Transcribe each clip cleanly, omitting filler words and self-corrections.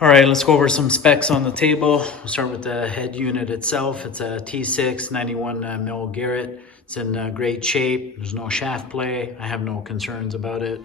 All right, let's go over some specs on the table. We'll start with the head unit itself. It's a T6 91 mil Garrett. It's in great shape. There's no shaft play. I have no concerns about it.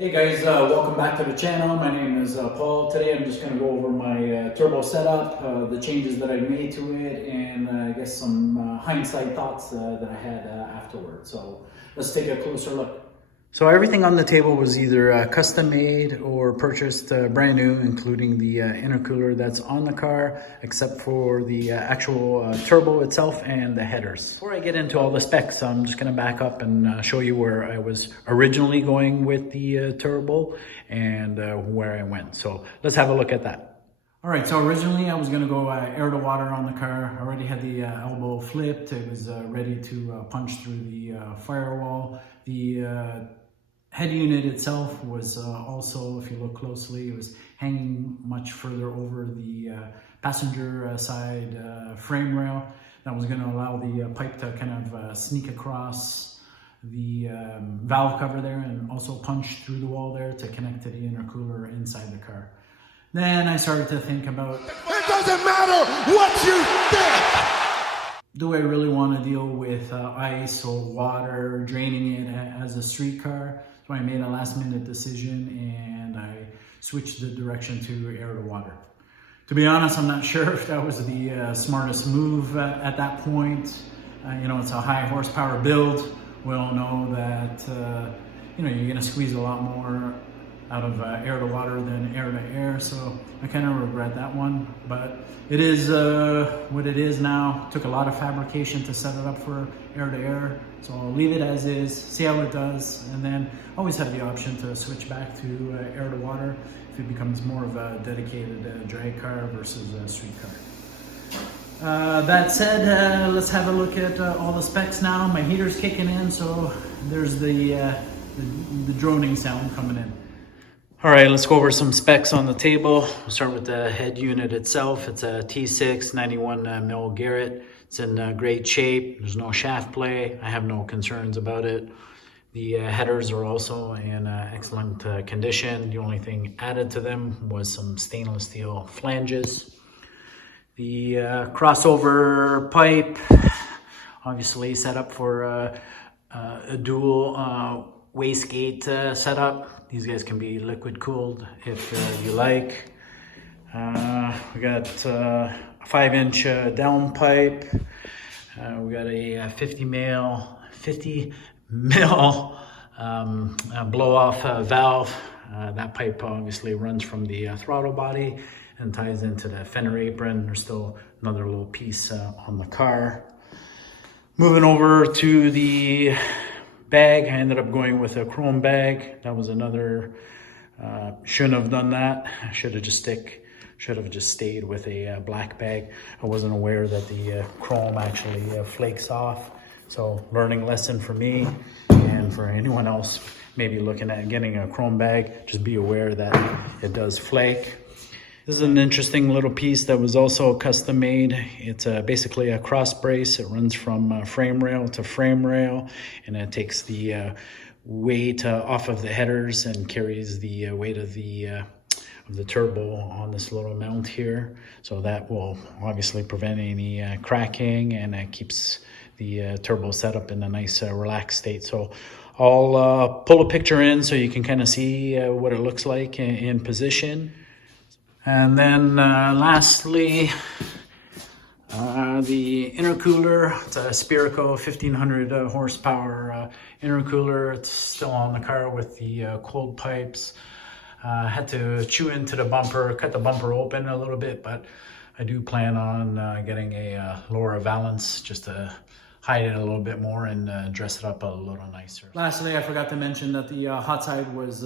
Hey guys, welcome back to the channel. My name is Paul. Today I'm just going to go over my turbo setup, the changes that I made to it, and I guess some hindsight thoughts that I had afterwards. So let's take a closer look. So everything on the table was either custom made or purchased brand new, including the intercooler that's on the car, except for the actual turbo itself and the headers. Before I get into all the specs, I'm just going to back up and show you where I was originally going with the turbo and where I went. So let's have a look at that. All right, so originally I was going to go air to water on the car. I already had the elbow flipped. It was ready to punch through the firewall. The head unit itself was also, if you look closely, it was hanging much further over the passenger side frame rail. That was going to allow the pipe to kind of sneak across the valve cover there and also punch through the wall there to connect to the intercooler inside the car. Then I started to think about, it doesn't matter what you think! Do I really want to deal with ice or water, draining it as a street car? So I made a last minute decision and I switched the direction to air to water. To be honest, I'm not sure if that was the smartest move at that point. It's a high horsepower build. We all know that, you're going to squeeze a lot more out of air to water than air to air, so I kind of regret that one, but it is what it is now. Took a lot of fabrication to set it up for air to air, so I'll leave it as is, see how it does, and then always have the option to switch back to air to water if it becomes more of a dedicated drag car versus a street car. That said, let's have a look at all the specs now. My heater's kicking in, so there's the droning sound coming in. All right, let's go over some specs on the table. We'll start with the head unit itself. It's a T6 91 mil Garrett. It's in great shape. There's no shaft play. I have no concerns about it. The headers are also in excellent condition. The only thing added to them was some stainless steel flanges. The crossover pipe, obviously set up for a dual wastegate setup. These guys can be liquid cooled if you like. We got a 5-inch down pipe. We got a 50 mil blow off valve. That pipe obviously runs from the throttle body and ties into the fender apron. There's still another little piece on the car. Moving over to the bag, I ended up going with a chrome bag. That was another, shouldn't have done that. I should have just stayed with a black bag. I wasn't aware that the chrome actually flakes off. So learning lesson for me and for anyone else maybe looking at getting a chrome bag, just be aware that it does flake. This is an interesting little piece that was also custom made. It's basically a cross brace. It runs from frame rail to frame rail, and it takes the weight off of the headers and carries the weight of the turbo on this little mount here. So that will obviously prevent any cracking, and it keeps the turbo set up in a nice relaxed state. So I'll pull a picture in so you can kind of see what it looks like in position. And then lastly, the intercooler. It's a Spirico 1500 horsepower intercooler. It's still on the car with the cold pipes. Had to chew into the bumper, cut the bumper open a little bit, but I do plan on getting a lower valance just to hide it a little bit more and dress it up a little nicer. Lastly, I forgot to mention that the hot side was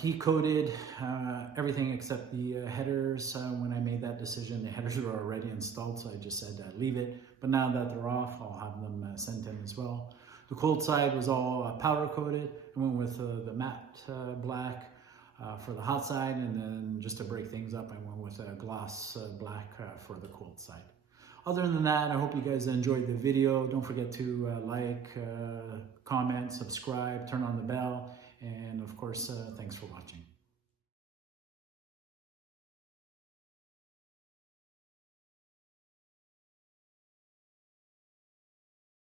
heat coated, everything except the headers. When I made that decision, the headers were already installed, so I just said leave it. But now that they're off, I'll have them sent in as well. The cold side was all powder coated. I went with the matte black for the hot side, and then just to break things up, I went with a gloss black for the cold side. other than that, I hope you guys enjoyed the video. Don't forget to like, comment, subscribe, turn on the bell, and of course, thanks for watching.